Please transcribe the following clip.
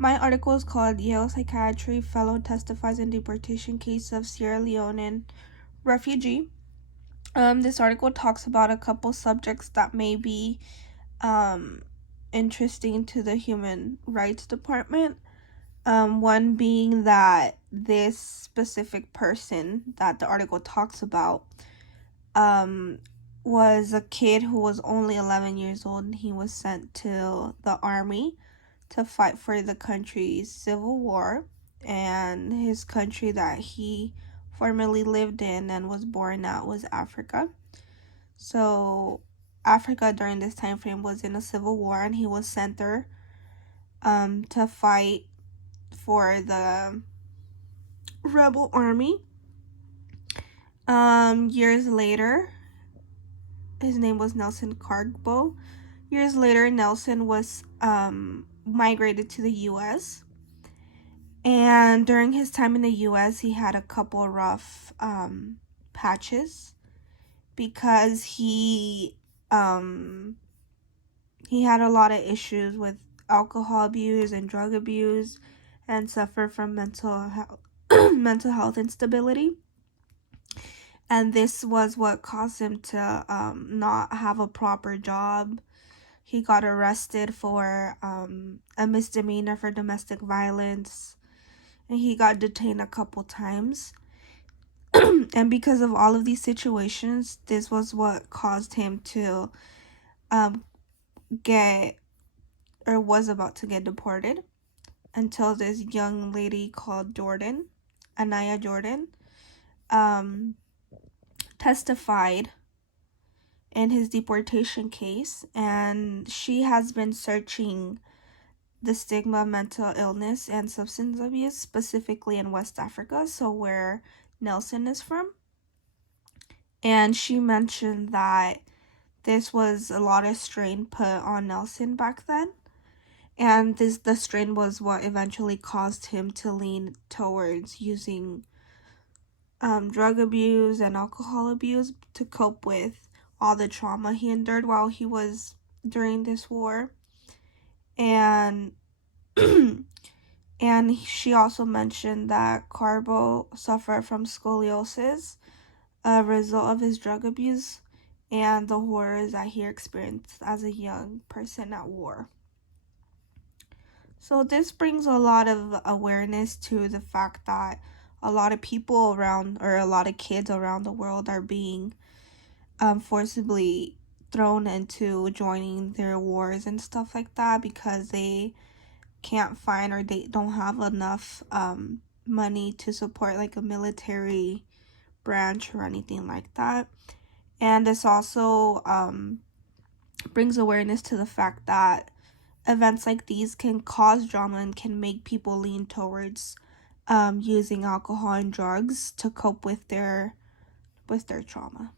My article is called Yale Psychiatry Fellow Testifies in Deportation Case of Sierra Leonean Refugee. This article talks about a couple subjects that may be interesting to the Human Rights Department. One being that this specific person that the article talks about was a kid who was only 11 years old, and he was sent to the army to fight for the country's civil war, and his country that he formerly lived in and was born at was Africa. So Africa during this time frame was in a civil war, and he was sent there to fight for the rebel army. Years later, his name was Nelson Carbo. Years later, Nelson was migrated to the U.S. And during his time in the U.S., he had a couple rough patches because he had a lot of issues with alcohol abuse and drug abuse, and suffered from mental health instability. And this was what caused him to not have a proper job. He got arrested for a misdemeanor for domestic violence, and he got detained a couple times. And because of all of these situations, this was what caused him to was about to get deported, until this young lady called Anaya Jordan, testified in his deportation case, and she has been searching the stigma of mental illness and substance abuse, specifically in West Africa, so where Nelson is from. And she mentioned that this was a lot of strain put on Nelson back then, and the strain was what eventually caused him to lean towards using drug abuse and alcohol abuse to cope with all the trauma he endured while he was during this war. And and she also mentioned that Carbo suffered from scoliosis, a result of his drug abuse and the horrors that he experienced as a young person at war. So this brings a lot of awareness to the fact that a lot of people around, or a lot of kids around the world, are being forcibly thrown into joining their wars and stuff like that because they can't find, or they don't have enough money to support like a military branch or anything like that. And this also brings awareness to the fact that events like these can cause drama and can make people lean towards using alcohol and drugs to cope with their trauma.